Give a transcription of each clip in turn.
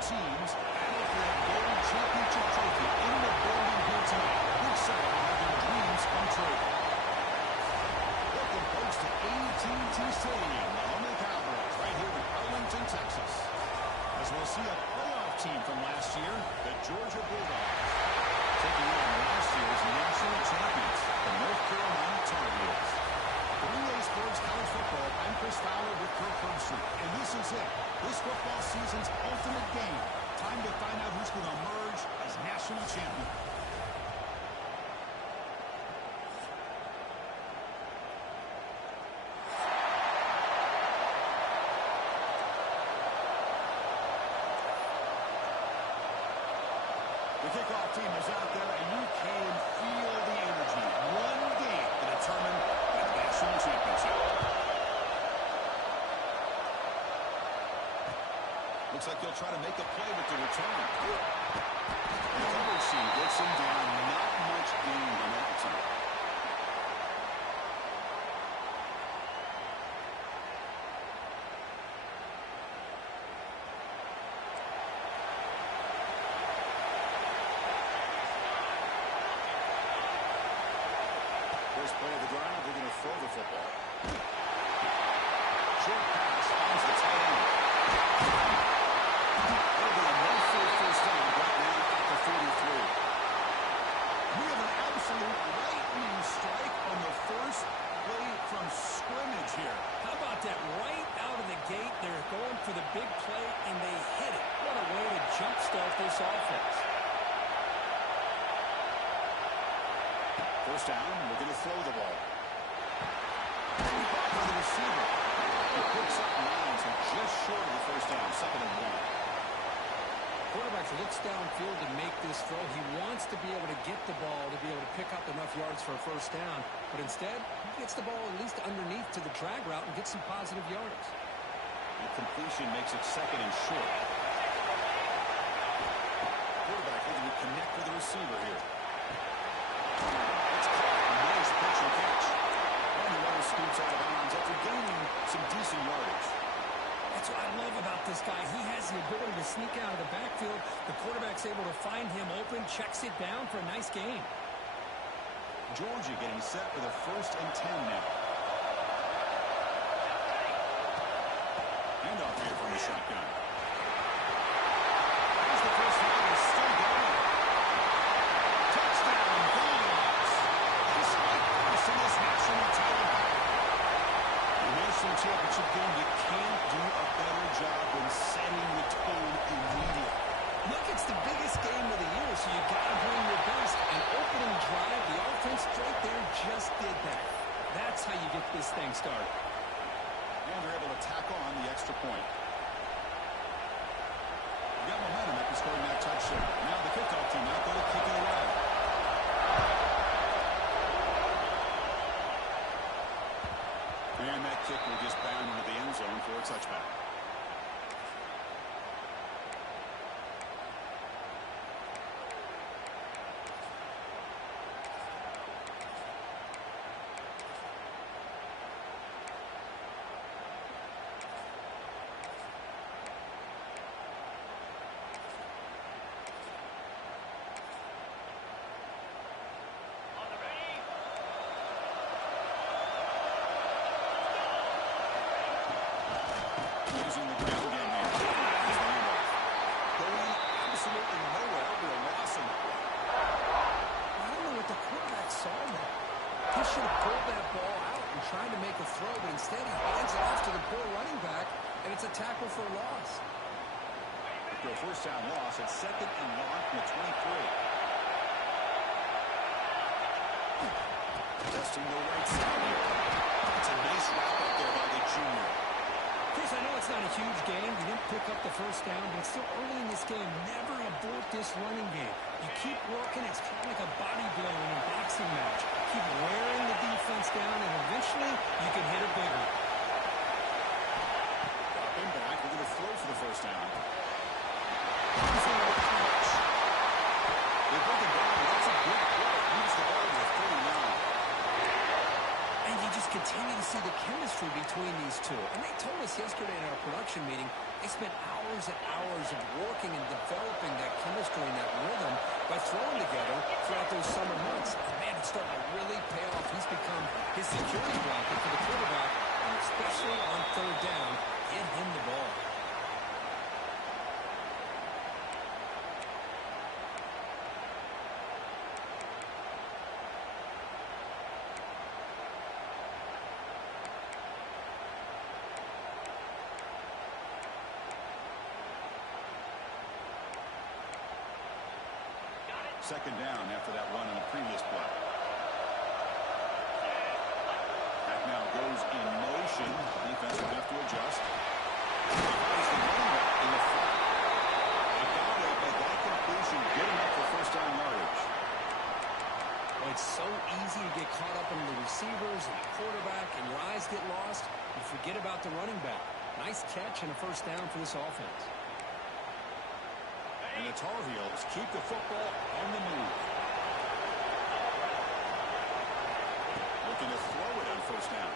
teams battle for that gold championship trophy in the building here tonight. We're excited to have their dreams come true. Welcome, folks, to AT&T Stadium, the home of the Cowboys, right here in Arlington, Texas. As we'll see a playoff team from last year, the Georgia Bulldogs, taking on last year's national champions, the North Carolina Tar Heels. 3A Sports College Football, I'm Chris Fowler with Kirk Herbstreit, and this is it. This football season's ultimate game. Time to find out who's going to emerge as national champion. The kickoff team is out there, and you can feel the energy. One game to determine the national championship. Looks like he'll try to make a play with the return. The coverage team gets him down. Not much gain on that return. First play of the drive, they're going to throw the football. Short pass finds the tight end. It'll be a no-full first down right now at the 43. We have an absolute lightning strike on the first play from scrimmage here. How about that? Right out of the gate, they're going for the big play, and they hit it. What a way to jumpstart this offense. First down, we're going to throw the ball. For the receiver. He picks up 9, so just short of the first down, 2nd and 1. Quarterback looks downfield to make this throw. He wants to be able to get the ball to be able to pick up enough yards for a first down, but instead, he gets the ball at least underneath to the drag route and gets some positive yards. The completion makes it 2nd and short. Quarterback looking to connect with the receiver here. Nice pitch and catch. And the runner scoots out of bounds after gaining some decent yardage. That's what I love about this guy. He has the ability to sneak out of the backfield. The quarterback's able to find him open, checks it down for a nice gain. Georgia getting set for the 1st and 10 now. Handoff here from the shotgun. Here's the first down. He's still going. Touchdown, Bulldogs. This might cost in this national title battle. The national championship game, you can't do a better job than setting the tone immediately. Look, it's the biggest game of the year, so you got to bring your best. An opening drive, the offense right there just did that. That's how you get this thing started. And they're able to tackle on the extra point. We got momentum after scoring that touchdown. Now the kickoff team out there to kick it away. And that kick will just bound into the end zone for a touchback. Using the ground game here. Here's the handoff. Going absolutely nowhere. It'll be a loss in the play. I don't know what the quarterback saw there. He should have pulled that ball out and tried to make a throw, but instead he hands it off to the poor running back, and it's a tackle for a loss. After a first down loss, it's 2nd and 1 from the 23. Testing the right side here. It's a nice wrap up there by the junior. Chris, I know it's not a huge game. You didn't pick up the first down, but it's still early in this game. Never abort this running game. You keep working. It's kind of like a body blow in a boxing match. Keep wearing the defense down, and eventually you can hit it bigger. Drop him back. We're going to throw for the first down. They bring it down. That's a good play. Moves the ball to 39. And you just continue They need to see the chemistry between these two. And they told us yesterday in our production meeting, they spent hours and hours of working and developing that chemistry and that rhythm by throwing together throughout those summer months. And man, it's starting to really pay off. He's become his security blanket for the quarterback, and especially on third down, get him the ball. Second down after that run on the previous play. That now goes in motion. The defense will have to adjust. He's the running back in the front. They got it, but that completion good enough for first down yardage. Well, it's so easy to get caught up in the receivers and the quarterback, and your eyes get lost. You forget about the running back. Nice catch and a first down for this offense. And the Tar Heels keep the football on the move. Looking to throw it on first down.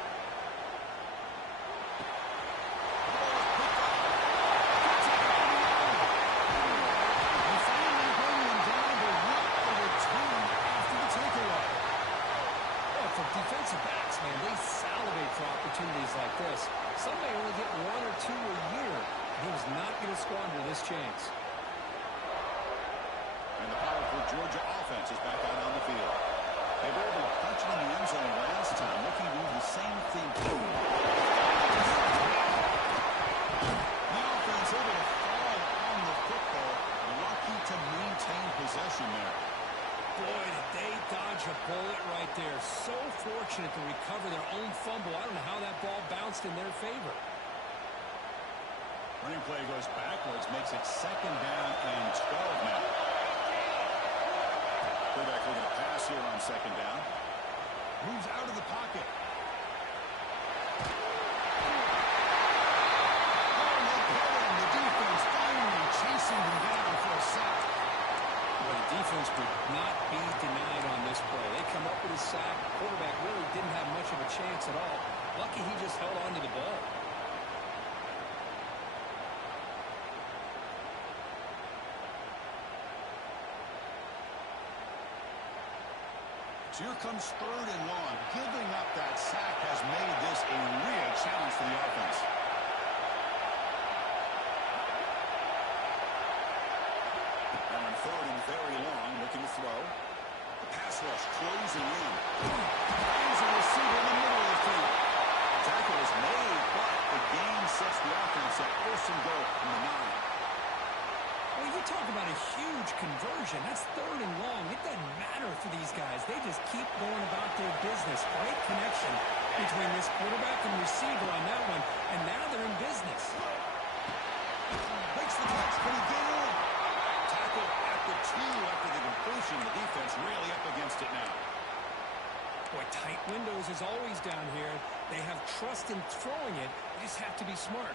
And finally bringing them down to what over 10 after the takeaway. Well, for defensive backs, man, they salivate for opportunities like this. Some may only get one or two a year. He was not going to squander this chance. And the powerful Georgia offense is back out on the field. They were able to punch it in the end zone last time, looking to do the same thing. The offense able to fall on the football, lucky to maintain possession there. Boy, did they dodge a bullet right there. So fortunate to recover their own fumble. I don't know how that ball bounced in their favor. Running play goes backwards, makes it second down and 12 now. Quarterback looking to pass here on second down. Moves out of the pocket. Oh, no problem. The defense finally chasing him down for a sack. Well, the defense would not be denied on this play. They come up with a sack. Quarterback really didn't have much of a chance at all. Lucky he just held on to the ball. So here comes third and long. Giving up that sack has made this a real challenge for the offense. And on third and very long, looking to throw. The pass rush closing in. Finds a receiver in the middle of the field. Tackle is made, but the gain sets the offense at first and goal from the 9. Well, you talk about a huge conversion. That's third and long. It doesn't matter for these guys. They just keep going about their business. Great connection between this quarterback and receiver on that one, and now they're in business. Makes the catch. Can he get in? Tackle at the 2 after the completion. The defense really up against it now. Boy, tight windows is always down here. They have trust in throwing it. They just have to be smart.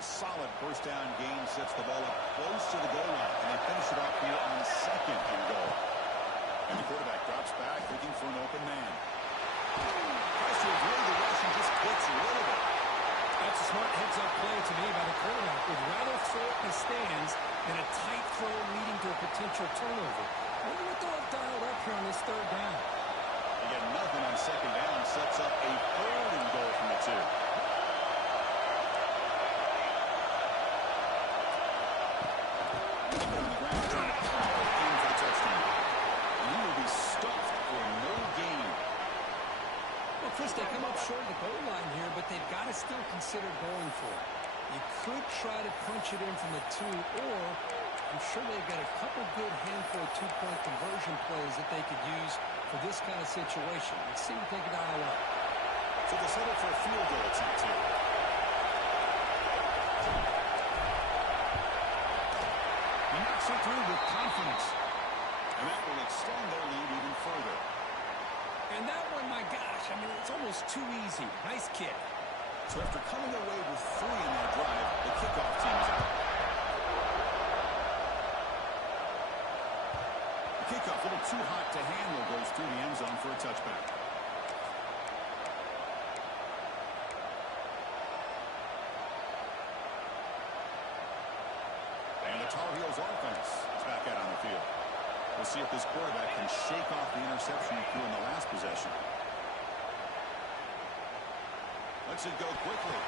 Solid first down gain sets the ball up close to the goal line, and they finish it off here on second and goal. And the quarterback drops back, looking for an open man. Tries to avoid the rush and just gets rid of it. That's a smart heads-up play to me by the quarterback. Would rather throw it in the stands than a tight throw leading to a potential turnover. I wonder what they'll have dialed up here on this third down. You get nothing on second down, sets up a third and goal from the 2. Chris, they come up short of the goal line here, but they've got to still consider going for it. You could try to punch it in from the 2, or I'm sure they've got a couple good handful of two-point conversion plays that they could use for this kind of situation. Let's see what they can dial up. So they settle for a field goal attempt here. He knocks it through with confidence. And that will extend their lead even further. And that one, my gosh, I mean, it's almost too easy. Nice kick. So after coming away with 3 in that drive, the kickoff team is out. The kickoff, a little too hot to handle, goes through the end zone for a touchback. And the Tar Heels offense is back out on the field. We'll see if this quarterback can shake off the interception he threw in the last possession. Lets it go quickly.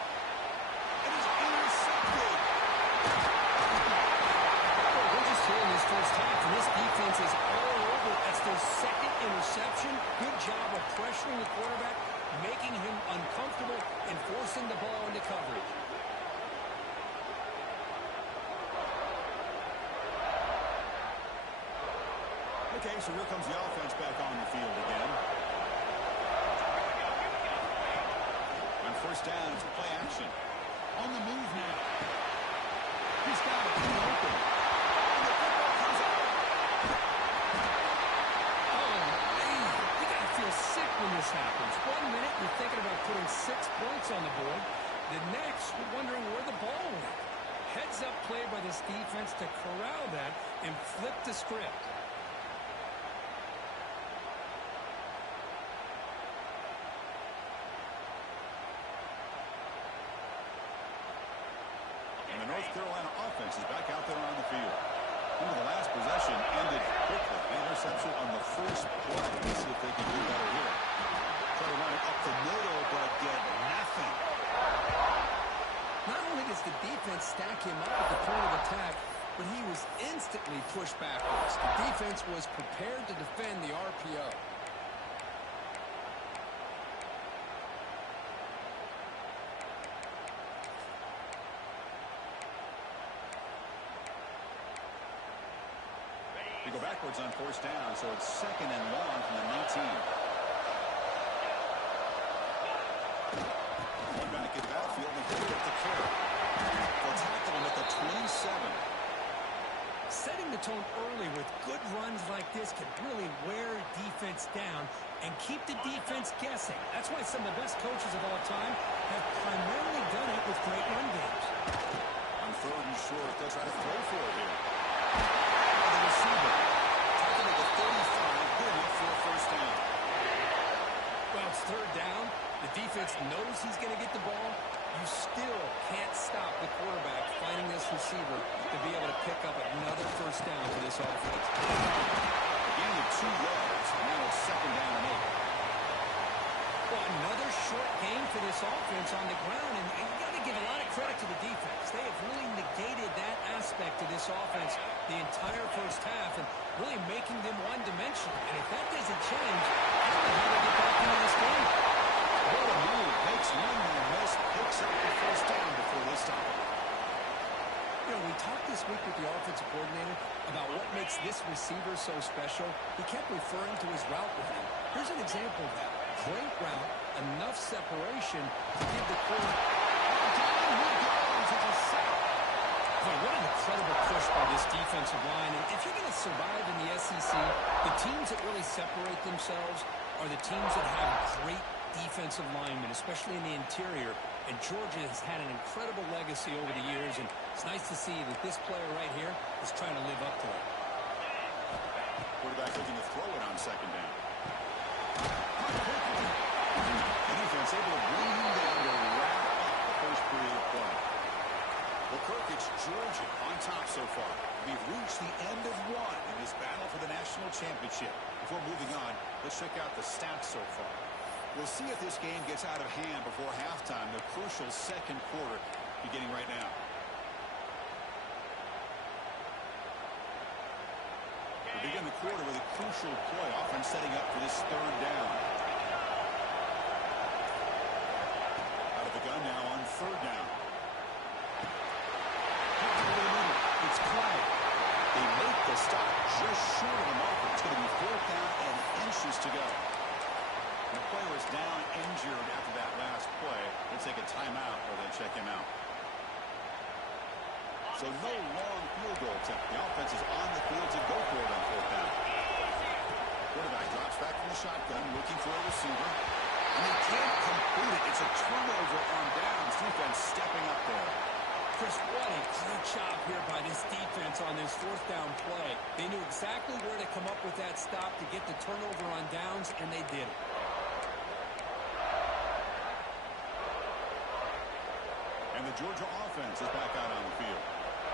It is intercepted. Well, we're just here in this first half, and this defense is all over. That's their second interception. Good job of pressuring the quarterback, making him uncomfortable, and forcing the ball into coverage. Okay, so here comes the offense back on the field again. On first down, it's play action. On the move now. He's got it. He's open. And the football comes out. Oh, man. You got to feel sick when this happens. 1 minute, you're thinking about putting 6 points on the board. The next, you're wondering where the ball went. Heads-up play by this defense to corral that and flip the script. The North Carolina offense is back out there on the field. The last possession ended quickly. The interception on the first play. Let's see if they can do better here. Try to run it up the middle, but get nothing. Not only does the defense stack him up at the point of attack, but he was instantly pushed backwards. The defense was prepared to defend the RPO. They go backwards on first down, so it's 2nd and long from the 19. Back in backfield, and they pick up the carry. They'll tackle him at the 27. Setting the tone early with good runs like this can really wear defense down and keep the defense guessing. That's why some of the best coaches of all time have primarily done it with great run games. On 3rd and short, they'll try to throw for it here. The receiver, taken at the 35, good enough for a first down. Well, it's 3rd down. The defense knows he's going to get the ball. You still can't stop the quarterback finding this receiver to be able to pick up another first down for this offense. A gain of 2 yards, and now it's 2nd down and 8. Well, another short game for this offense on the ground, and you got to give a lot of credit to the defense. They have really negated that aspect of this offense the entire first half and really making them one-dimensional. And if that doesn't change, I don't know how they get back into this game. What a move. Makes one man miss, picks up the first down before they stop it. You know, we talked this week with the offensive coordinator about what makes this receiver so special. He kept referring to his route running. Here's an example of that. Great route, enough separation to give the quarterback. Down he goes. It's a sack. Boy, what an incredible push by this defensive line. And if you're going to survive in the SEC, the teams that really separate themselves are the teams that have great defensive linemen, especially in the interior. And Georgia has had an incredible legacy over the years, and it's nice to see that this player right here is trying to live up to it. Quarterback looking to throw it on 2nd down. The defense able to bring him down to wrap up the first period of play. Well, Kirk, it's Georgia on top so far. We've reached the end of one in this battle for the national championship. Before moving on, let's check out the stats so far. We'll see if this game gets out of hand before halftime, the crucial 2nd quarter beginning right now. We begin the quarter with a crucial play, offense setting up for this 3rd down. Out of the gun now on 3rd down. It's Clay. They make the stop just short of the marker. It's going to be 4th down and inches to go. The player is down injured after that last play. They'll take a timeout or they check him out. So no long field goal attempt. The offense is on the field to go for it on 4th down. Quarterback drops back from the shotgun, looking for a receiver. And they can't complete it. It's a turnover on downs. Defense stepping up there. Chris, what a great job here by this defense on this fourth down play. They knew exactly where to come up with that stop to get the turnover on downs, and they did it. And the Georgia offense is back out on the field.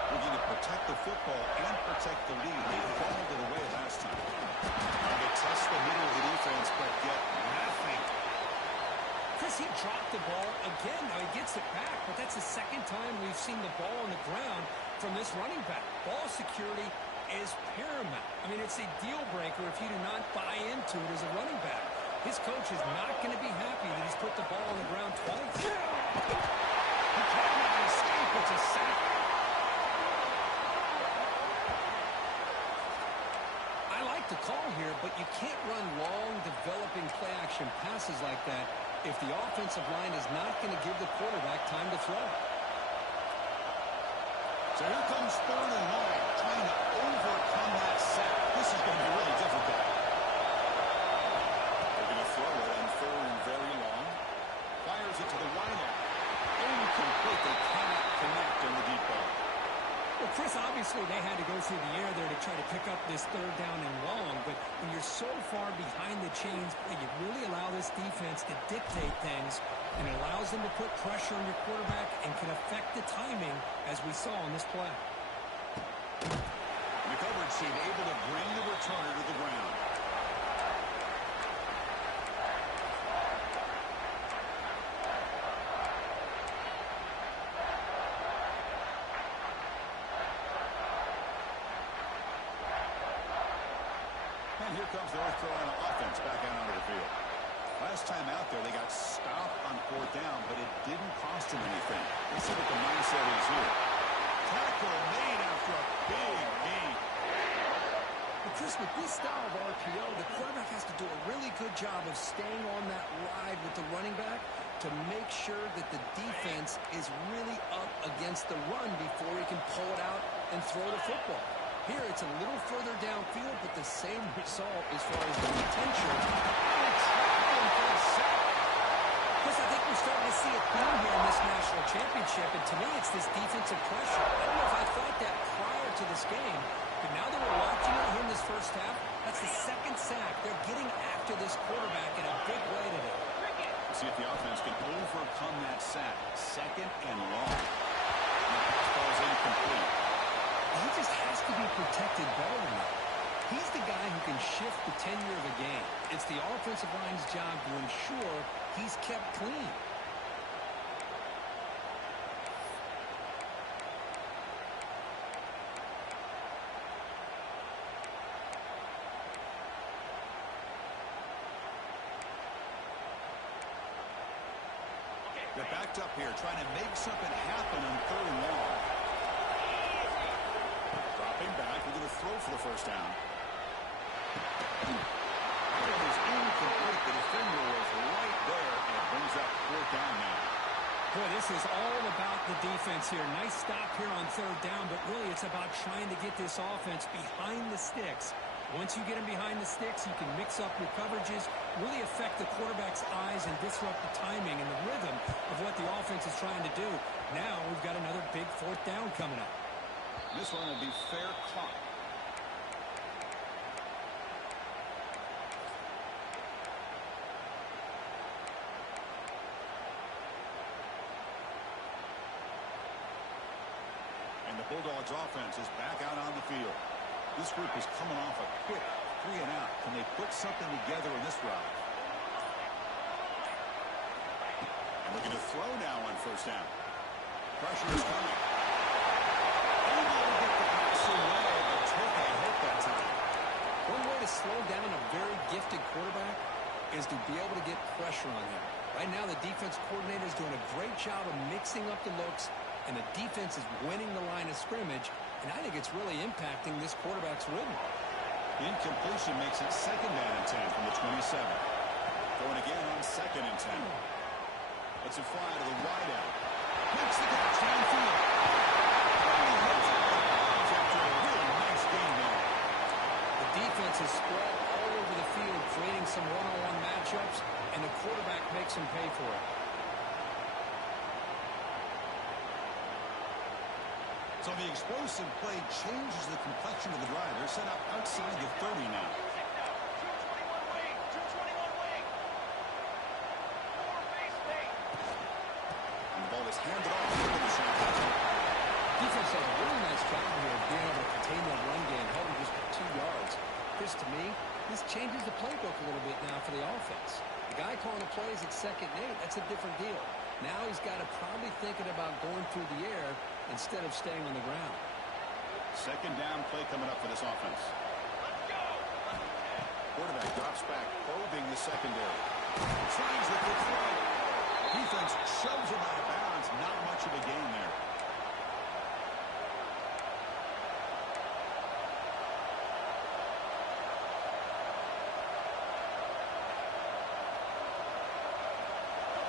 Looking to protect the football and protect the lead. They fumbled it away last time. And they test the middle of the defense, but get nothing. Chris, he dropped the ball again. Now he gets it back, but that's the second time we've seen the ball on the ground from this running back. Ball security is paramount. I mean, it's a deal breaker if you do not buy into it as a running back. His coach is not going to be happy that he's put the ball on the ground twice. He cannot escape. It's a sack. I like the call here, but you can't run long, developing play-action passes like that if the offensive line is not going to give the quarterback time to throw. So here comes 3rd and long, trying to overcome that sack. This is going to be really difficult. They're going to throw it on 3rd and very long. Fires it to the wideout. Incomplete. They cannot connect on the deep ball. Well, Chris, obviously they had to go through the air there to try to pick up this 3rd down and long, but when you're so far behind the chains, you really allow this defense to dictate things, and it allows them to put pressure on your quarterback and can affect the timing, as we saw on this play. The coverage team able to bring the returner to the ground. And here comes the North Carolina offense back out onto the field. Last time out there, they got stopped on 4th down, but it didn't cost them anything. Let's see what the mindset is here. Tackle made after a big gain. But Chris, with this style of RPO, the quarterback has to do a really good job of staying on that ride with the running back to make sure that the defense is really up against the run before he can pull it out and throw the football. Here, it's a little further downfield, but the same result as far as the potential. Chris, I think we're starting to see a theme here in this national championship, and to me, it's this defensive pressure. I don't know if I thought that prior to this game, but now that we're watching it here in this first half, that's the 2nd sack. They're getting after this quarterback in a big way today. See if the offense can overcome that sack. 2nd and long. And the pass ball is incomplete. He just has to be protected better than that. He's the guy who can shift the tenure of a game. It's the offensive line's job to ensure he's kept clean. They're backed up here, trying to make something happen on 3rd and long. Dropping back, we're going to throw for the 1st down. That one is incomplete. The defender was right there, and it brings up 4th down now. Boy, this is all about the defense here. Nice stop here on 3rd down, but really it's about trying to get this offense behind the sticks. Once you get them behind the sticks, you can mix up your coverages, really affect the quarterback's eyes and disrupt the timing and the rhythm of what the offense is trying to do. Now we've got another big 4th down coming up. This one will be fair caught. And the Bulldogs offense is back out on the field. This group is coming off a quick 3 and out. Can they put something together in this drive? And looking to throw now on 1st down. Pressure is coming. One way to slow down a very gifted quarterback is to be able to get pressure on him. Right now, the defense coordinator is doing a great job of mixing up the looks, and the defense is winning the line of scrimmage, and I think it's really impacting this quarterback's rhythm. The incompletion makes it 2nd down and 10 from the 27. Going again on 2nd and 10. Let's it fly to the wideout. Makes the catch downfield. After a really nice game there. The defense is spread all over the field, creating some one-on-one matchups, and the quarterback makes him pay for it. So the explosive play changes the complexion of the drive. They're set up outside the 30 now. And the ball is handed off into the shot. Defense does a really nice job here of being able to contain that run game, held him just for 2 yards. Chris, to me, this changes the playbook a little bit now for the offense. The guy calling the plays at 2nd and 8, that's a different deal. Now he's got to probably thinking about going through the air instead of staying on the ground. 2nd down play coming up for this offense. Quarterback drops back, probing the secondary. Tries with the throw. Defense shoves him out of bounds. Not much of a gain there.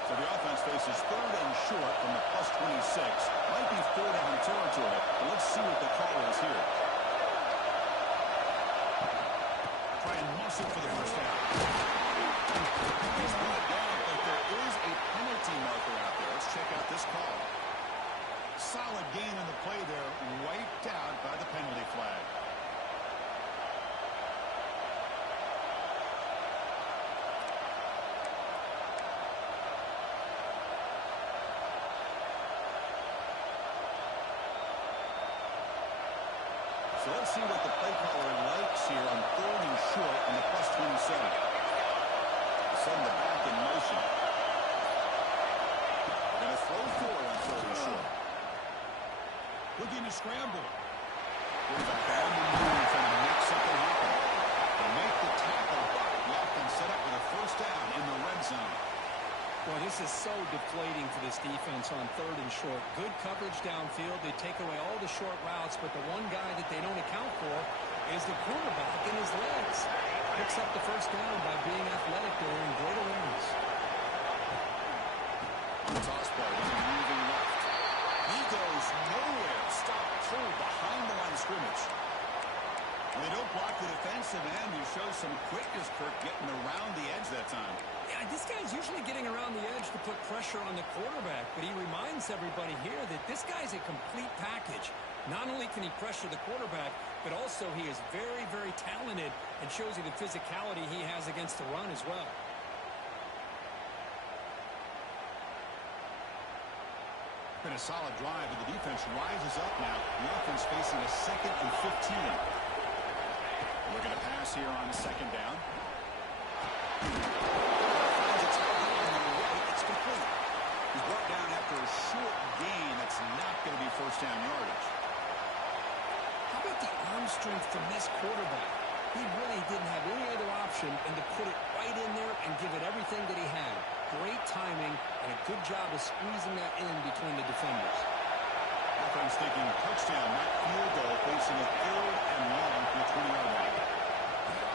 So the offense faces 3rd and short from the +26. Might be 4-down territory, but let's see what the call is here. Try and muscle for the first down. He's brought down, but there is a penalty marker out there. Let's check out this call. Solid gain on the play there, wiped out by the penalty flag. So let's see what the play caller likes here on 3rd and short in the +27. Send the back in motion. Going to throw forward on 3rd and short. Looking to scramble. Quarterback on the move trying to make something happen. They make the tackle, but the offense set up with a first down in the red zone. Boy, this is so deflating for this defense on 3rd and short. Good coverage downfield. They take away all the short routes, but the one guy that they don't account for is the quarterback in his legs. Picks up the first down by being athletic there and great awareness. On the toss ball, he's moving left. He goes nowhere. Stop cold behind the line of scrimmage. When they don't block the defensive end, he shows some quickness, Kirk, getting around the edge that time. Yeah, this guy's usually getting around the edge to put pressure on the quarterback, but he reminds everybody here that this guy's a complete package. Not only can he pressure the quarterback, but also he is very, very talented and shows you the physicality he has against the run as well. Been a solid drive, and the defense rises up now. The offense facing a 2nd and 15. We're going to pass here on 2nd down. Finds a target on the right. It's complete. He's brought down after a short gain. That's not going to be first down yardage. How about the arm strength from this quarterback? He really didn't have any other option than to put it right in there and give it everything that he had. Great timing and a good job of squeezing that in between the defenders. Offense thinking touchdown, not field goal, facing a 3rd and long from the 20-yard line.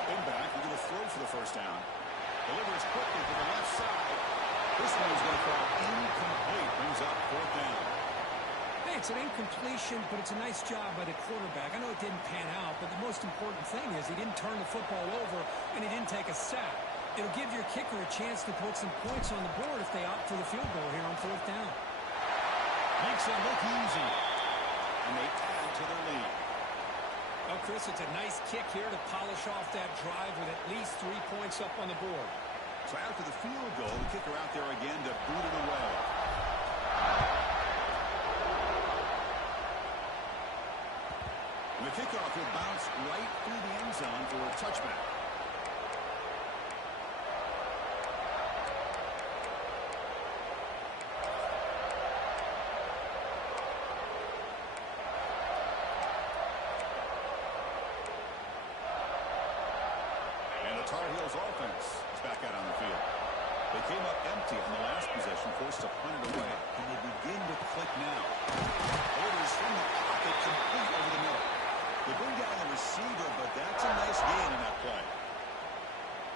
In back, we're going to throw for the first down. Delivers quickly to the left side. This one is going to fall incomplete. Brings up 4th down. Hey, it's an incompletion, but it's a nice job by the quarterback. I know it didn't pan out, but the most important thing is he didn't turn the football over and he didn't take a sack. It'll give your kicker a chance to put some points on the board if they opt for the field goal here on 4th down. Makes it look easy. And they add to their lead. Well, Chris, it's a nice kick here to polish off that drive with at least 3 points up on the board. So after the field goal, the kicker out there again to boot it away. And the kickoff will bounce right through the end zone for a touchback. Tar Heels offense is back out on the field. They came up empty on the last possession, forced to punt it away. And they begin to click now. Orders from the pocket, complete over the middle. They bring down the receiver, but that's a nice gain in that play.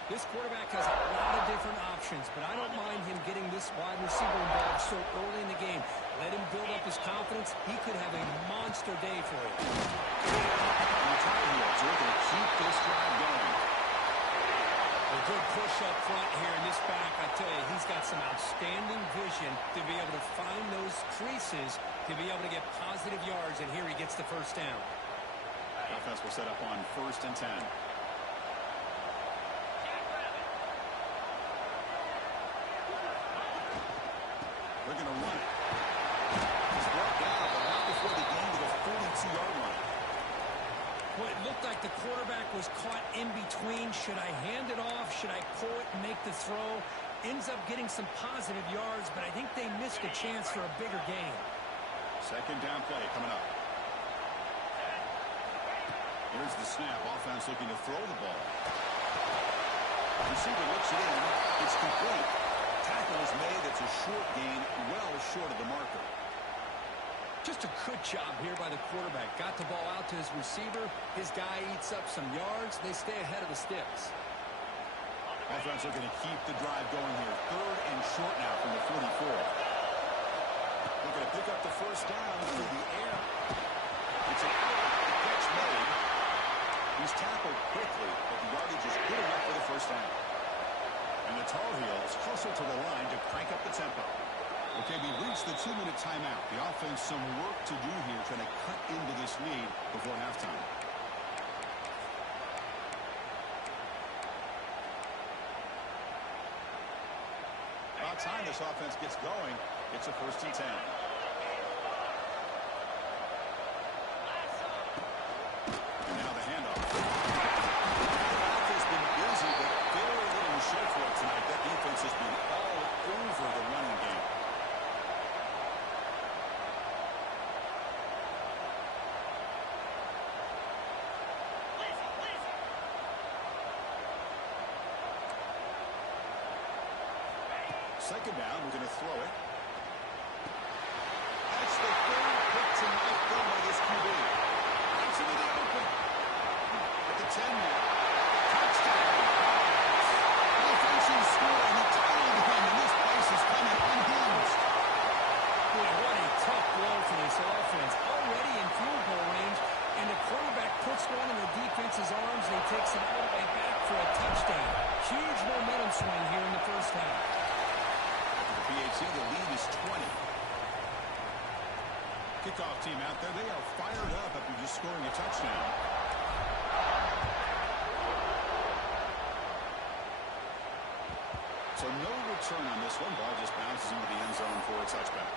This quarterback has a lot of different options, but I don't mind him getting this wide receiver involved so early in the game. Let him build up his confidence. He could have a monster day for you. And the Tar Heels are going to keep this drive going. The Good push up front here in this back. I tell you, he's got some outstanding vision to be able to find those creases, to be able to get positive yards, and here he gets the first down. The offense will set up on 1st and 10. They're going to run it. He's brought down, but not before the gain to the 42-yard line. Well, it looked like the quarterback was caught in between. Should I hand it off? Should I pull it and make the throw? Ends up getting some positive yards, but I think they missed a chance for a bigger gain. 2nd down play coming up. Here's the snap. Offense looking to throw the ball. Receiver looks it in. It's complete. Tackle is made. It's a short gain, well short of the marker. Just a good job here by the quarterback. Got the ball out to his receiver. His guy eats up some yards. They stay ahead of the sticks. Offense looking to keep the drive going here. 3rd and short now from the 44. Looking to pick up the first down through the air. It's an out. The catch made. He's tackled quickly, but the yardage is good enough for the first down. And the Tar Heels hustle to the line to crank up the tempo. Okay, we've reached the 2-minute timeout. The offense some work to do here, trying to cut into this lead before halftime. About time this offense gets going. It's a 1st and 10. And now the handoff. The has been busy, but very little to show for it tonight. That defense has been all over the running game. Second down, we're going to throw it. That's the 3rd pick tonight done by this QB. Gets into the open. At the 10 now. Touchdown. The offensive score, and he tailed him, and this place is coming unhinged. Boy, what a tough blow for this offense. Already in field goal range, and the quarterback puts one in the defense's arms, and he takes it all the way back for a touchdown. Huge momentum swing here in the first half. PAT, the lead is 20. Kickoff team out there. They are fired up after just scoring a touchdown. So no return on this one. Ball just bounces into the end zone for a touchback.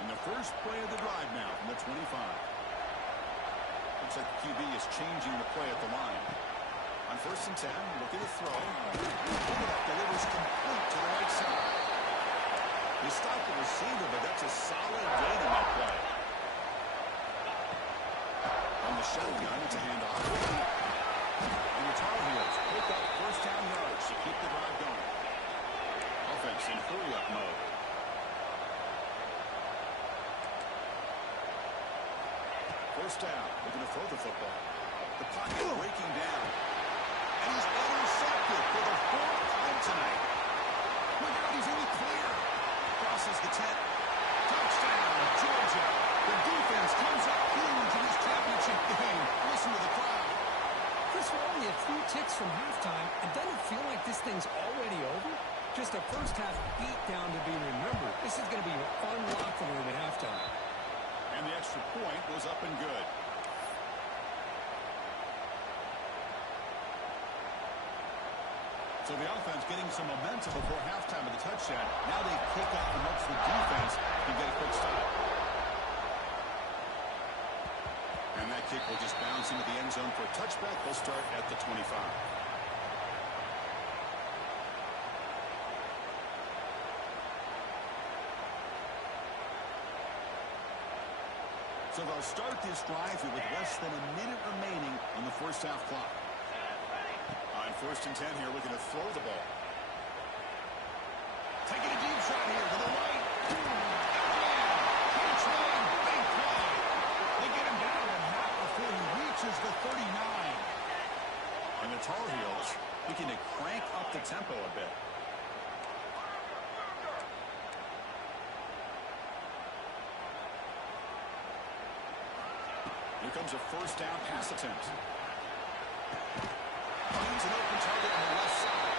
And the first play of the drive now from the 25. Looks like the QB is changing the play at the line. On 1st and 10, looking to throw. Quarterback delivers complete to the right side. He stopped the receiver, but that's a solid gain in that play. On the shotgun, it's a handoff. And the Tar Heels pick up 1st down yards to keep the drive going. Offense in hurry-up mode. First down, we're going to throw the football. The pocket breaking down. And he's intercepted for the 4th time tonight. Look out, he's in the clear. Crosses the 10. Touchdown, Georgia. The defense comes up huge in this championship game. Listen to the crowd. Chris, we're only a few ticks from halftime, and doesn't it feel like this thing's already over? Just a first half beatdown to be remembered. This is going to be a fun locker room at halftime. And the extra point was up and good. So the offense getting some momentum before halftime of the touchdown. Now they kick off and hopes the defense can get a quick stop. And that kick will just bounce into the end zone for a touchback. They'll start at the 25. So they'll start this drive here with less than a minute remaining on the first half clock. On 1st and 10 here, looking to throw the ball. Taking a deep shot here to the right. Catch one, big play. They get him down to half before he reaches the 39. And the Tar Heels looking to crank up the tempo a bit. Here comes a first down pass attempt. Finds an open target on the left side.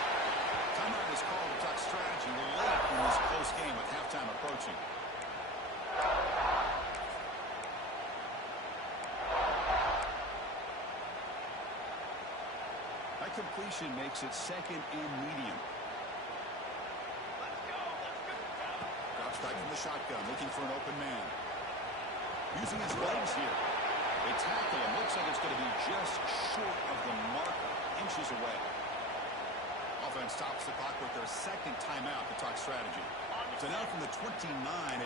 Timeout is called to talk strategy late in this close game with halftime approaching. That completion makes it second and medium. Drops back from the shotgun, looking for an open man. Using his legs here. They tackle him. Looks like it's going to be just short of the marker, inches away. Offense stops the clock with their second timeout to talk strategy. So now from the 29,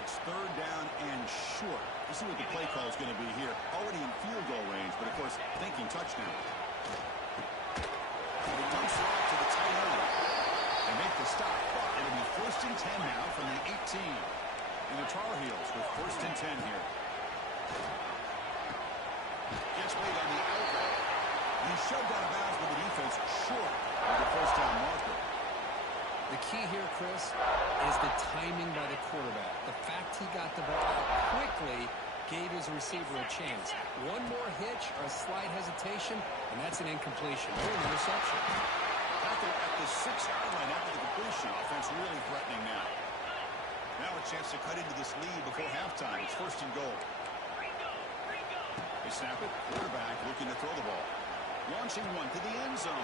it's third down and short. Let's see what the play call is going to be here. Already in field goal range, but of course, thinking touchdown. He dumps it off to the tight end. They make the stop. It'll be first and 10 now from the 18. And the Tar Heels with first and 10 here. Gets made on the outlet. He's shoved out of bounds with the defense short of the first down marker. The key here, Chris, is the timing by the quarterback. The fact he got the ball out quickly gave his receiver a chance. One more hitch or a slight hesitation, and that's an incompletion or an interception. Tackle at the 6-yard line after the completion. Offense really threatening now. Now a chance to cut into this lead before halftime. It's first and goal. They snap it. Quarterback looking to throw the ball. Launching one to the end zone.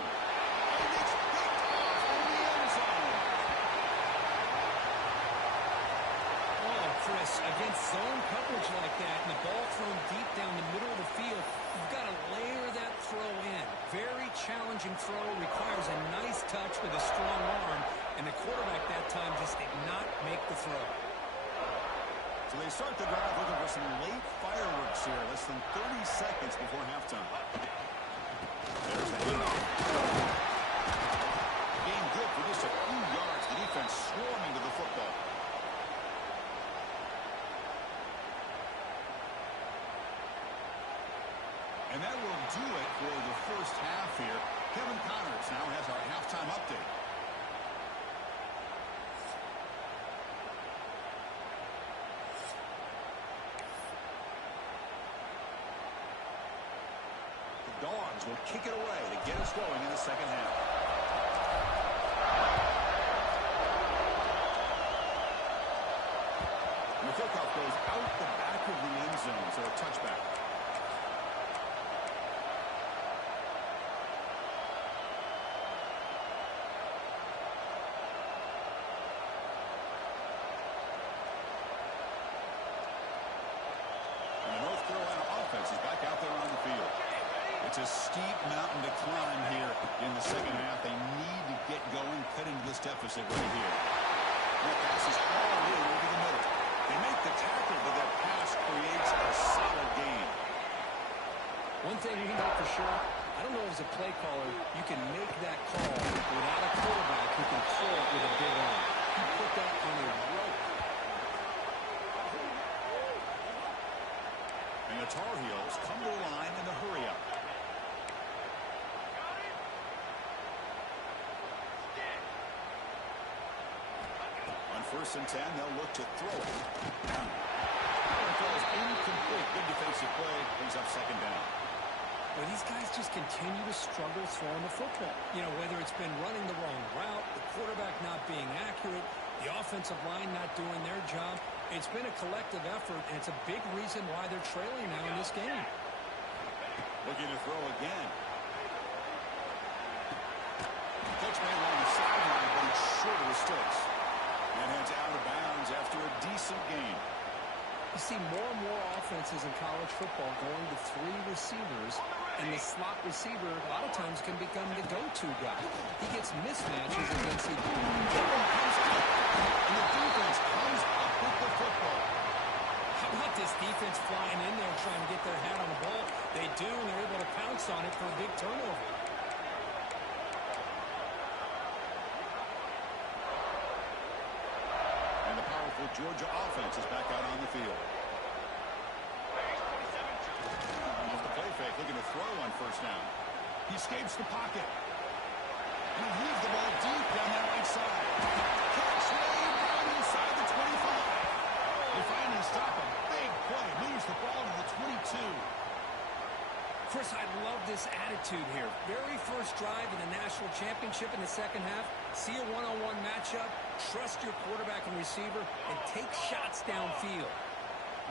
And it's picked off in the end zone. Oh, Chris, against zone coverage like that and the ball thrown deep down the middle of the field, you've got to layer that throw in. Very challenging throw, requires a nice touch with a strong arm, and the quarterback that time just did not make the throw. So they start the drive looking for some late fireworks here. Less than 30 seconds before halftime. There's the handoff. Game good for just a few yards. The defense swarming to the football. And that will do it for the first half here. Kevin Connors now has our halftime update. Dogs will kick it away to get us going in the second half. And the kickoff goes out the back of the end zone, so a touchback. And the North Carolina offense is back out there on the field. It's a steep mountain to climb here in the second half. They need to get going, cut into this deficit right here. That pass is all in over the middle. They make the tackle, but that pass creates a solid gain. One thing we know for sure, I don't know as a play caller, you can make that call without a quarterback who can throw it with a big arm. He put that on a rope. And the Tar Heels come to the line in the hurry-up. First and 10, they'll look to throw it. That throw is incomplete. Good defensive play. Brings up second down. Well, these guys just continue to struggle throwing the football. You know, whether it's been running the wrong route, the quarterback not being accurate, the offensive line not doing their job. It's been a collective effort, and it's a big reason why they're trailing now in this game. Looking to throw again. Catch made along the sideline, but it's short of the sticks. And heads out of bounds after a decent game. You see more and more offenses in college football going to 3 receivers, and the slot receiver a lot of times can become the go-to guy. He gets mismatches against the and the defense comes up with the football. How about this defense flying in there trying to get their hat on the ball? They do, and they're able to pounce on it for a big turnover. Georgia offense is back out on the field. Off the play fake, looking to throw on first down. He escapes the pocket. And he leaves the ball deep down that right side. Catch made down inside the 25. They finally stop a big play. Moves the ball to the 22. attitude here. Very first drive in the national championship in the second half. See a one-on-one matchup, trust your quarterback and receiver, and take shots downfield.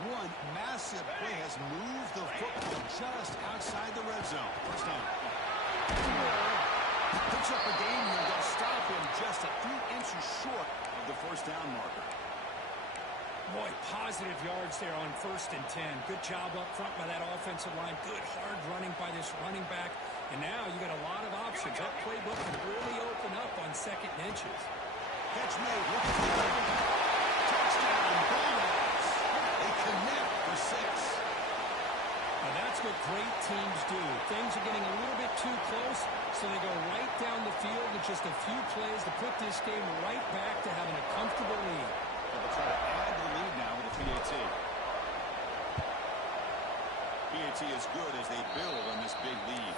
One massive play has moved the football just outside the red zone. First down. Picks up a game here. They'll stop him just a few inches short of the first down marker. Boy, positive yards there on 1st and 10. Good job up front by that offensive line. Good hard running by this running back. And now you got a lot of options. That playbook can really open up on 2nd and inches. Catch made. Looking for the touchdown. Bulldogs. They connect for 6. Now that's what great teams do. Things are getting a little bit too close, so they go right down the field with just a few plays to put this game right back to having a comfortable lead. They'll try to add to the lead now with a PAT. PAT is good as they build on this big lead.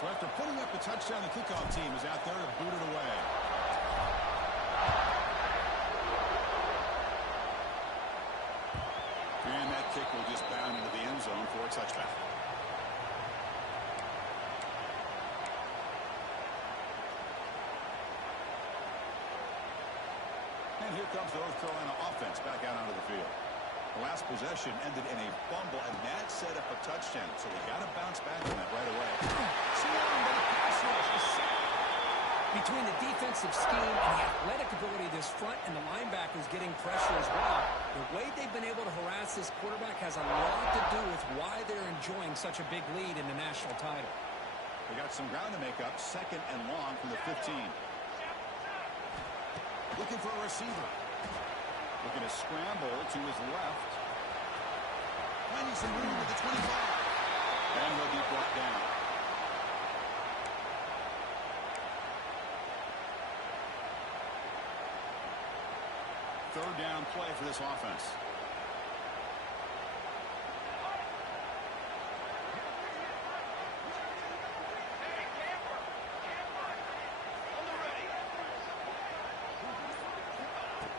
So after putting up a touchdown, the kickoff team is out there to boot it away. And that kick will just bound into the end zone for a touchback. And here comes the North Carolina offense back out onto the field. The last possession ended in a fumble, and that set up a touchdown. So they got to bounce back on that right away. Between the defensive scheme and the athletic ability of this front and the linebackers getting pressure as well, the way they've been able to harass this quarterback has a lot to do with why they're enjoying such a big lead in the national title. They got some ground to make up. 2nd and long from the 15. Looking for a receiver. Looking to scramble to his left. Finding some room with the 25. And he'll be brought down. Third down play for this offense.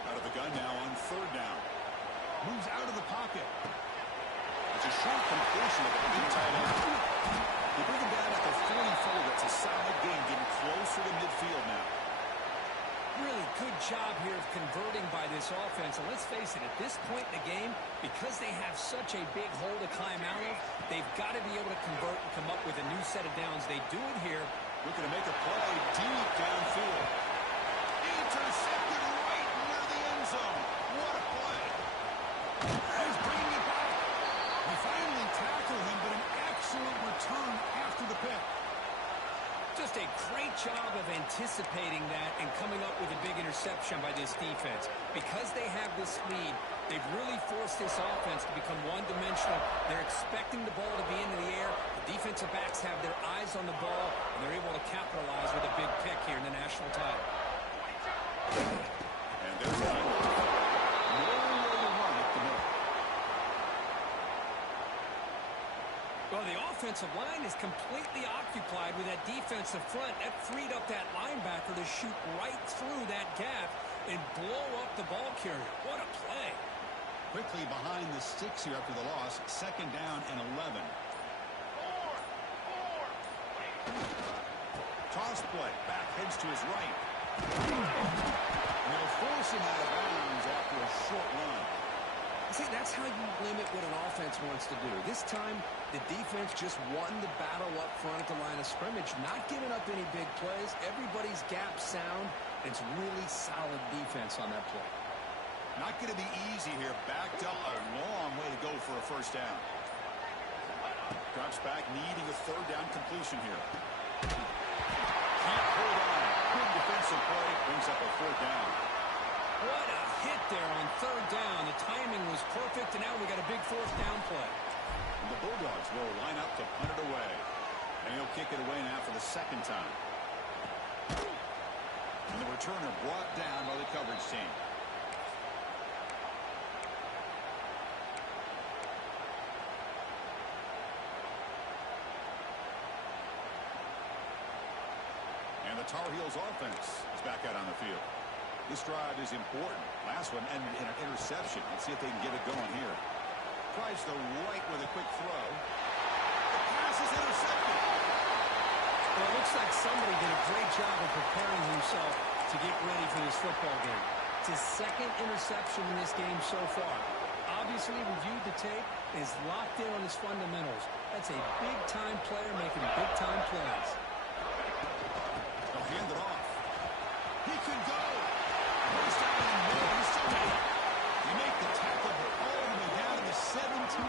Out of the gun now on 3rd down. Moves out of the pocket. It's a short completion of a big tight end. They bring him down at the 44. That's a solid game, getting closer to midfield now. Really good job here of converting by this offense. And let's face it, at this point in the game, because they have such a big hole to climb out of, they've got to be able to convert and come up with a new set of downs. They do it here. Looking to make a play deep downfield. Intercepted right near the end zone. What a play. He's bringing it back. He finally tackled him, but an excellent return after the pick. Just a great job of anticipating that and coming up with a big interception by this defense. Because they have this lead, they've really forced this offense to become one-dimensional. They're expecting the ball to be into the air. The defensive backs have their eyes on the ball, and they're able to capitalize with a big pick here in the national title. And there's a no way to run at the middle. Well, the offensive line is completely occupied with that defensive front. That freed up that linebacker to shoot right through that gap and blow up the ball carrier. What a play. Quickly behind the sticks here after the loss. 2nd down and 11. Toss play. Back heads to his right. And they'll force him out of bounds after a short run. See, that's how you limit what an offense wants to do. This time, the defense just won the battle up front at the line of scrimmage, not giving up any big plays. Everybody's gap sound. It's really solid defense on that play. Not going to be easy here. Backed up a long way to go for a first down. Drops back, needing a 3rd down completion here. Can't hold on. Good defensive play. Brings up a 4th down. What a hit there on 3rd down. The timing was perfect, and now we got a big 4th down play. And the Bulldogs will line up to punt it away. And he'll kick it away now for the 2nd time. And the returner brought down by the coverage team. And the Tar Heels offense is back out on the field. This drive is important. Last one ended in an interception. Let's see if they can get it going here. Tries the right with a quick throw. The pass is intercepted. Well, it looks like somebody did a great job of preparing himself to get ready for this football game. It's his second interception in this game so far. Obviously reviewed the tape, is locked in on his fundamentals. That's a big-time player making big-time plays. They'll hand it off. He could go. He's down in more. He's still in. They make the tackle all the way down to the 17.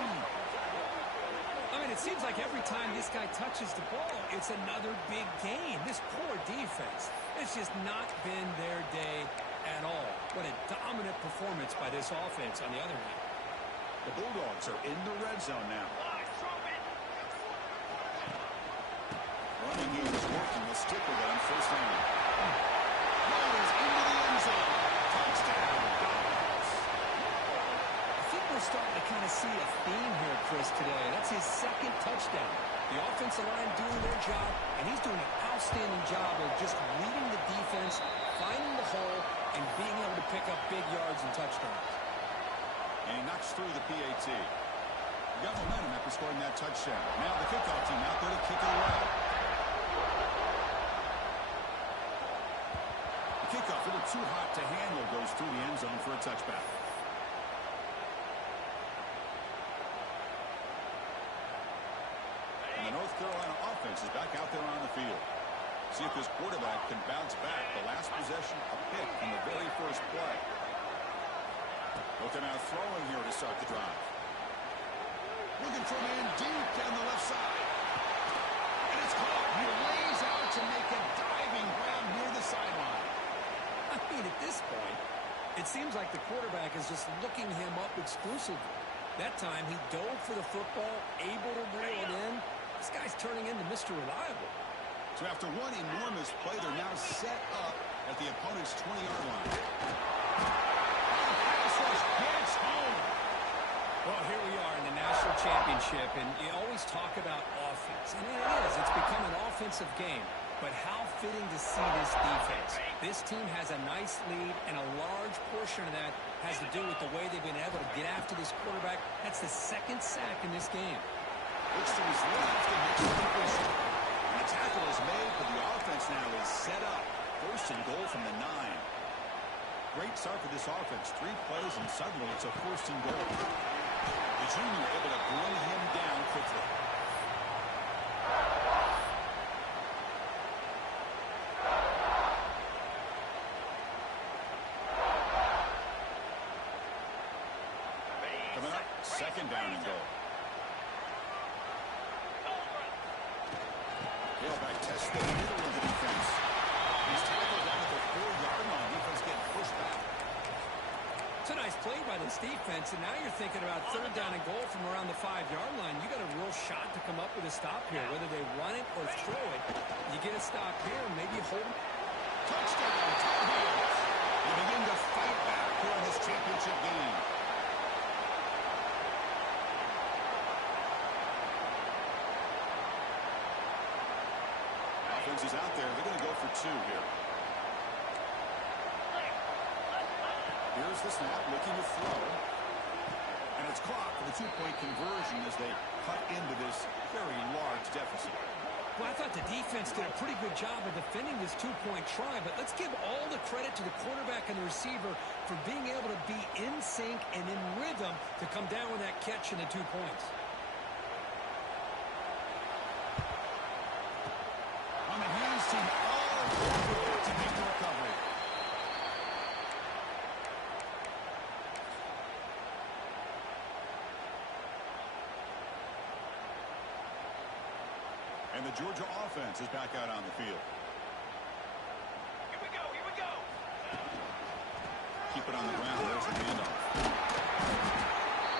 I mean, it seems like every time this guy touches the ball, it's another big gain. This poor defense, it's just not been their day at all. What a dominant performance by this offense on the other hand. The Bulldogs are in the red zone now. Running game is working. They'll stick with it on first down. Rolls into the end zone. Touchdown, Dogs. I think we're starting to kind of see a theme here, Chris, today. That's his second touchdown. The offensive line doing their job, and he's doing an outstanding job of just leading the defense, finding the hole, and being able to pick up big yards and touchdowns. And he knocks through the PAT. He got momentum after scoring that touchdown. Now the kickoff team out there to kick it away. The kickoff, a little too hot to handle, goes through the end zone for a touchback. And the North Carolina offense is back out there on the field. See if this quarterback can bounce back. The last possession, a pick in the very first play. Looking out throwing here to start the drive. Looking for a man deep down the left side. And it's caught. He lays out to make a diving grab near the sideline. I mean, at this point, it seems like the quarterback is just looking him up exclusively. That time, he dove for the football, able to reel it in. This guy's turning into Mr. Reliable. So after one enormous play, they're now set up at the opponent's 20-yard line. Gets home. Well, here we are in the national championship, and you always talk about offense. And it is. It's become an offensive game. But how fitting to see this defense. This team has a nice lead, and a large portion of that has to do with the way they've been able to get after this quarterback. That's the second sack in this game. Looks to his left and makes the push. And the tackle is made, but the offense now is set up. First and goal from the 9. Great start for this offense. 3 plays, and suddenly it's a first and goal. The junior able to bring him down quickly. Coming up, second down and goal. Tailback tests the middle of the defense. He's tackled down at the 4-yard line. Defense getting pushed back. It's a nice play by this defense, and now you're thinking about third down and goal from around the 5-yard line. You got a real shot to come up with a stop here, whether they run it or throw it. You get a stop here, and maybe hold it. Touchdown, Tar Heels. They begin to fight back here in this championship game. Offense is out there. They're going to go for 2 here. Here's the snap, looking to throw. And it's caught for the 2-point conversion as they cut into this very large deficit. Well, I thought the defense did a pretty good job of defending this 2-point try, but let's give all the credit to the quarterback and the receiver for being able to be in sync and in rhythm to come down with that catch and the 2 points. On the hands team all over to make the recovery. And the Georgia offense is back out on the field. Here we go, here we go. Keep it on the ground. There's the handoff.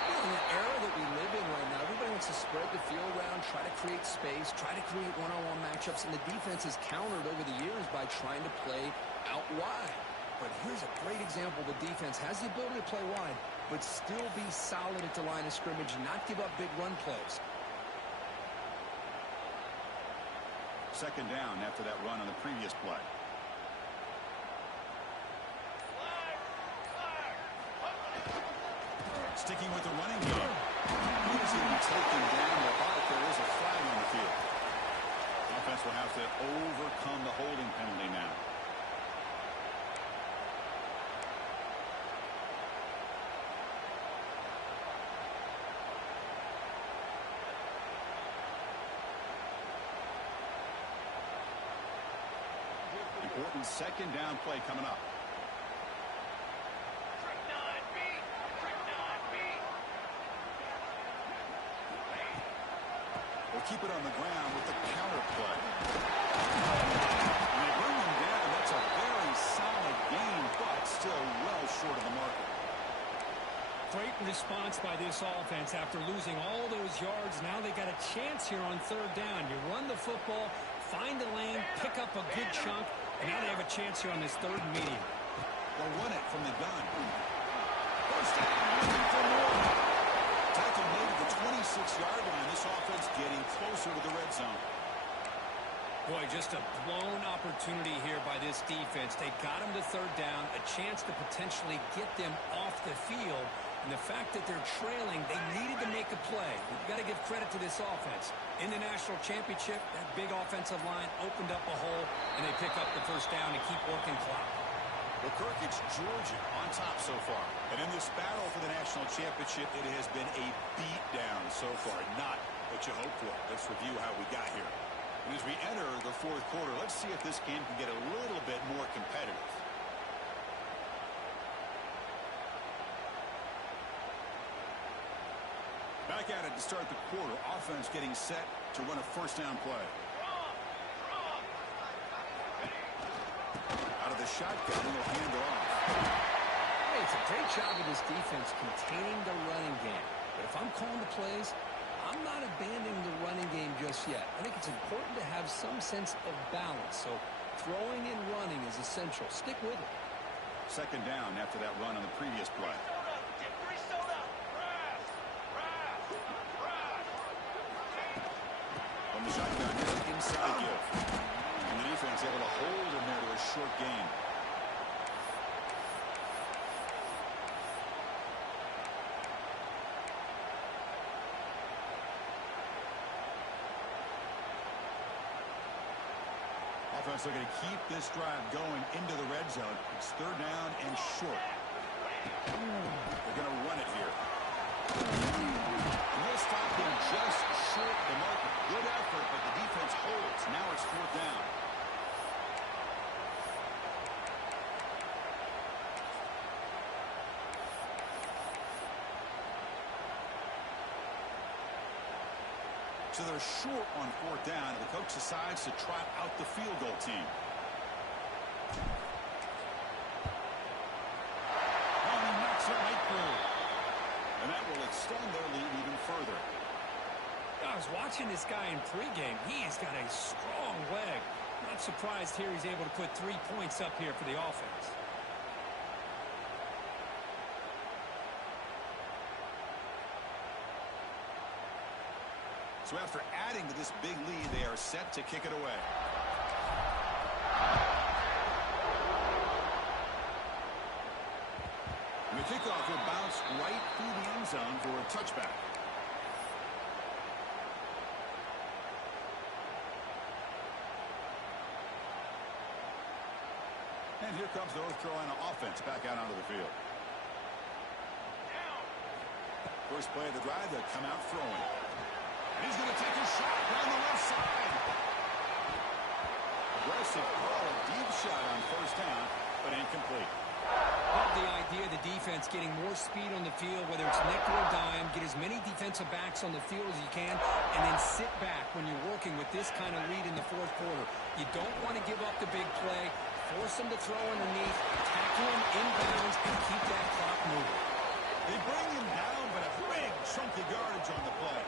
In the era that we live in right now, everybody wants to spread the field around, try to create space, try to create one-on-one matchups, and the defense has countered over the years by trying to play out wide. But here's a great example. The defense has the ability to play wide, but still be solid at the line of scrimmage, not give up big run plays. Second down after that run on the previous play. Sticking with the running game. He is going to be taken down, but there is a flag on the field. Offense will have to overcome the holding penalty now. Important second down play coming up. They'll keep it on the ground with the counter play. And they bring him down. That's a very solid game, but still well short of the marker. Great response by this offense after losing all those yards. Now they got a chance here on third down. You run the football, find a lane, pick up a good chunk, and now they have a chance here on this third and medium. They'll run it from the gun. First down, looking for more. Tackle made at the 26-yard line. This offense getting closer to the red zone. Boy, just a blown opportunity here by this defense. They got him to third down, a chance to potentially get them off the field. And the fact that they're trailing, they needed to make a play. You've got to give credit to this offense. In the national championship, that big offensive line opened up a hole, and they pick up the first down and keep working clock. Well, Kirk, it's Georgia on top so far. And in this battle for the national championship, it has been a beatdown so far. Not what you hoped for. Let's review how we got here. And as we enter the fourth quarter, let's see if this game can get a little bit more competitive. Back at it to start the quarter. Offense getting set to run a first down play. Out of the shotgun, and they'll hand it off. Hey, it's a great job of this defense containing the running game. But if I'm calling the plays, I'm not abandoning the running game just yet. I think it's important to have some sense of balance. So throwing and running is essential. Stick with it. Second down after that run on the previous play. From the shotgun, here's an inside give. And the defense able to hold him there to a short gain. Offense looking to keep this drive going into the red zone. It's third down and short. They're going to run it here. And they'll stop him just short of the marker. Good effort, but the defense holds. Now it's fourth down. So they're short on fourth down, and the coach decides to trot out the field goal team. And he knocks it right through. And that will extend their lead even further. I was watching this guy in pregame. He's got a strong leg. Not surprised here he's able to put 3 points up here for the offense. So after adding to this big lead, they are set to kick it away. And the kickoff will bounce right through the end zone for a touchback. And here comes the North Carolina offense back out onto the field. First play of the drive, they'll come out throwing. He's going to take a shot down the left side. Aggressive call, a deep shot on first down, but incomplete. Love the idea of the defense getting more speed on the field, whether it's nickel or dime, get as many defensive backs on the field as you can, and then sit back when you're working with this kind of lead in the fourth quarter. You don't want to give up the big play, force them to throw underneath, tackle them inbounds, and keep that clock moving. They bring him down, but a big chunk of yardage on the play.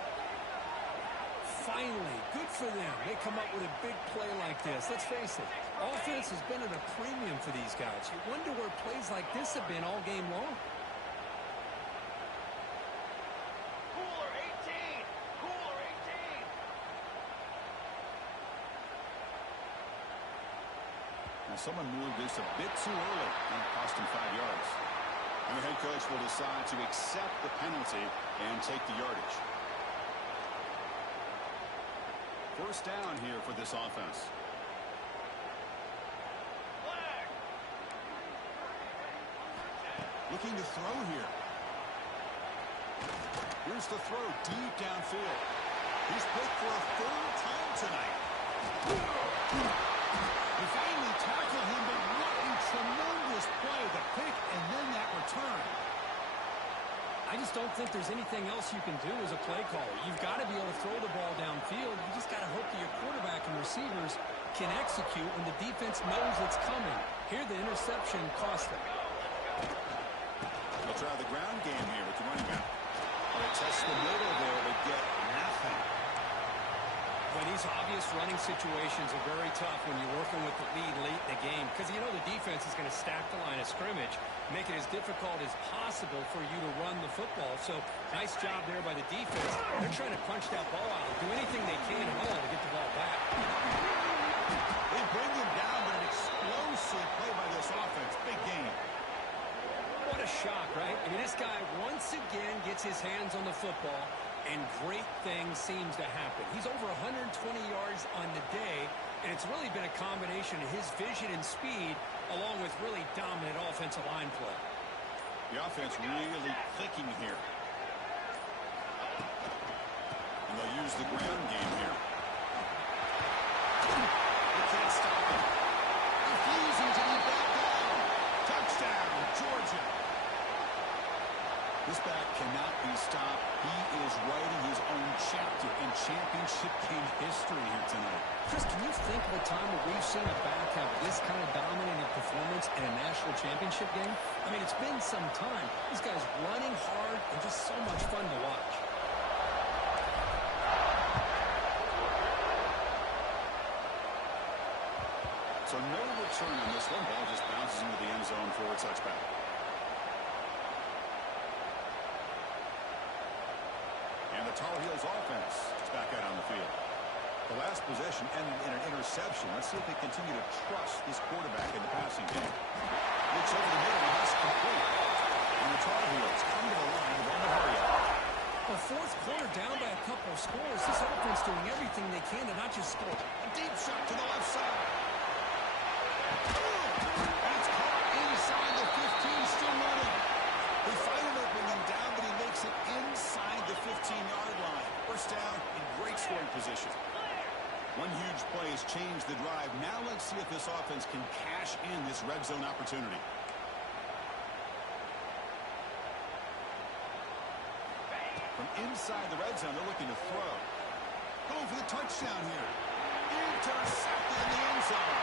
Finally, good for them. They come up with a big play like this. Let's face it, offense has been at a premium for these guys. You wonder where plays like this have been all game long. Cooler 18! Cooler 18! Now someone moved this a bit too early, and it cost him 5 yards. And the head coach will decide to accept the penalty and take the yardage. First down here for this offense. Flag. Looking to throw here. Here's the throw deep downfield. He's picked for a third time tonight. They finally tackle him, but what a tremendous play. The pick and then that return. I just don't think there's anything else you can do as a play caller. You've got to be able to throw the ball downfield. You just got to hope that your quarterback and receivers can execute when the defense knows it's coming. Here, the interception cost them. They'll try the ground game here with the running back. They test the middle there, but get nothing. Well, these obvious running situations are very tough when you're working with the lead late in the game because you know the defense is going to stack the line of scrimmage, make it as difficult as possible for you to run the football. So, nice job there by the defense. They're trying to punch that ball out, do anything they can at all to get the ball back. They bring him down, but an explosive play by this offense. Big game. What a shock, right? I mean, this guy once again gets his hands on the football, and great things seems to happen. He's over 120 yards on the day, and it's really been a combination of his vision and speed along with really dominant offensive line play. The offense really clicking here. And they'll use the ground game here. They can't stop him. Refusing to be back down. Touchdown, Georgia. This back cannot be stopped. He is writing his own chapter in championship game history here tonight. Chris, can you think of a time where we've seen a back have this kind of dominating performance in a national championship game? I mean, it's been some time. This guy's running hard and just so much fun to watch. So no return on this one. Ball just bounces into the end zone for a touchback. And the Tar Heels offense is back out on the field. The last possession ended in an interception. Let's see if they continue to trust this quarterback in the passing game. Looks over the middle, and that's complete. And the Tar Heels come to the line with the hurry up. A fourth quarter down by a couple of scores. This offense doing everything they can to not just score. A deep shot to the left side. And it's caught inside the 15, still running. They finally bring him down, but he makes it inside the 15-yard line. First down in great scoring position. One huge play has changed the drive. Now let's see if this offense can cash in this red zone opportunity. From inside the red zone, they're looking to throw. Going for the touchdown here. Intercepted in the end zone.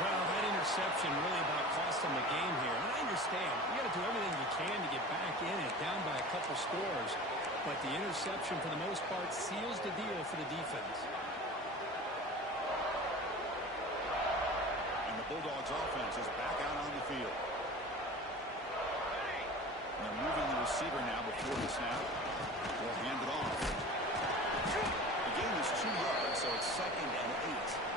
Well, that interception really about cost them the game here. And I understand. You got to do everything you can to get back in it, down by a couple scores. But the interception, for the most part, seals the deal for the defense. And the Bulldogs offense is back out on the field. And they're moving the receiver now before the snap. They'll hand it off. The game is 2 yards, so it's 2nd and 8.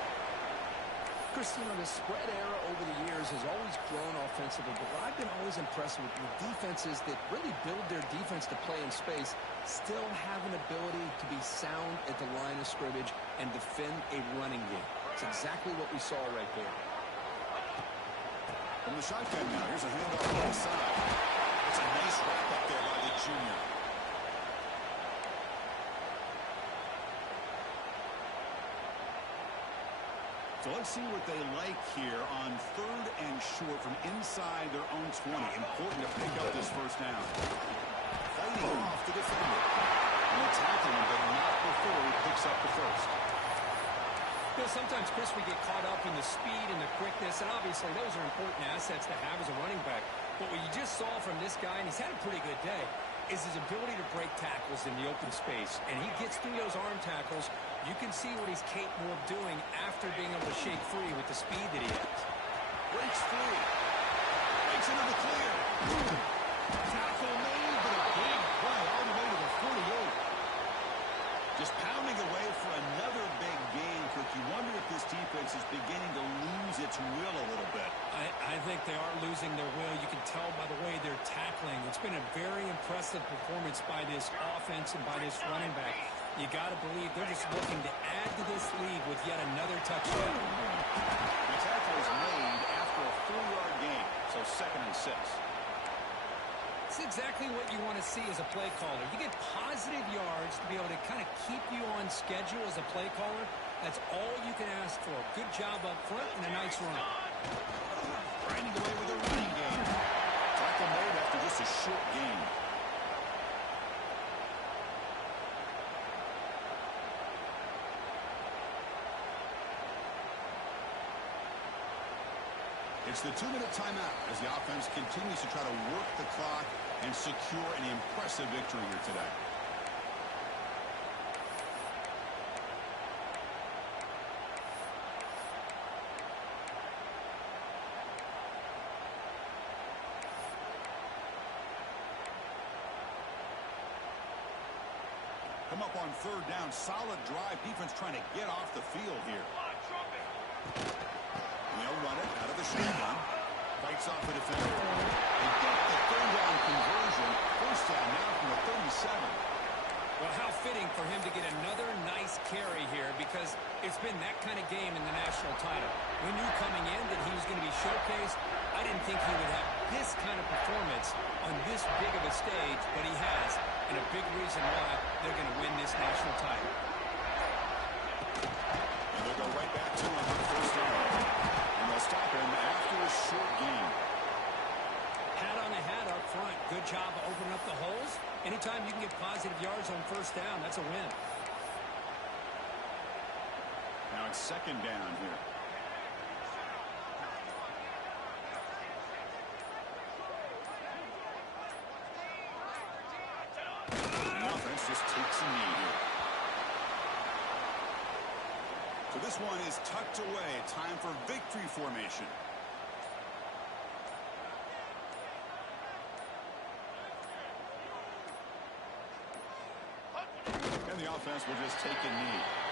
Chris, you know, the spread era over the years has always grown offensively, but what I've been always impressed with defenses that really build their defense to play in space still have an ability to be sound at the line of scrimmage and defend a running game. It's exactly what we saw right there. From the shotgun now, here's a handoff inside. It's a nice wrap up there by the junior. So let's see what they like here on 3rd and short from inside their own 20. Important to pick up this first down. Fighting off the defender. And they tackle him, but not before he picks up the first. You know, sometimes, Chris, we get caught up in the speed and the quickness, and obviously those are important assets to have as a running back. But what you just saw from this guy, and he's had a pretty good day, is his ability to break tackles in the open space. And he gets through those arm tackles. You can see what he's capable of doing after being able to shake free with the speed that he has. Breaks free. Breaks into the clear. Tackle made, but a big play all the way to the 48. Just pounding away for another big gain for You wonder if this defense is beginning to lose its will a little bit. I think they are losing their will. You can tell by the way they're tackling. It's been a very impressive performance by this offense and by this running back. You got to believe they're just looking to add to this lead with yet another touchdown. The tackle is made after a 4-yard gain, so 2nd and 6. It's exactly what you want to see as a play caller. You get positive yards to be able to kind of keep you on schedule as a play caller. That's all you can ask for. Good job up front and a nice run. Grinding away with a running game. Tackle made after just a short gain. It's the 2-minute timeout as the offense continues to try to work the clock and secure an impressive victory here today. Come up on 3rd down. Solid drive. Defense trying to get off the field here. They'll run it out of the shotgun. Fights off the defender. They get the 3rd down conversion. 1st down now from the 37. Well, how fitting for him to get another nice carry here because it's been that kind of game in the national title. We knew coming in that he was going to be showcased. I didn't think he would have this kind of performance on this big of a stage, but he has, and a big reason why they're going to win this national title. And they'll go right back to him on 1st down. And they'll stop him after a short gain. Hat on the hat up front. Good job of opening up the holes. Anytime you can get positive yards on 1st down, that's a win. Now it's 2nd down here. The offense just takes a knee here. So this one is tucked away. Time for victory formation. And the offense will just take a knee.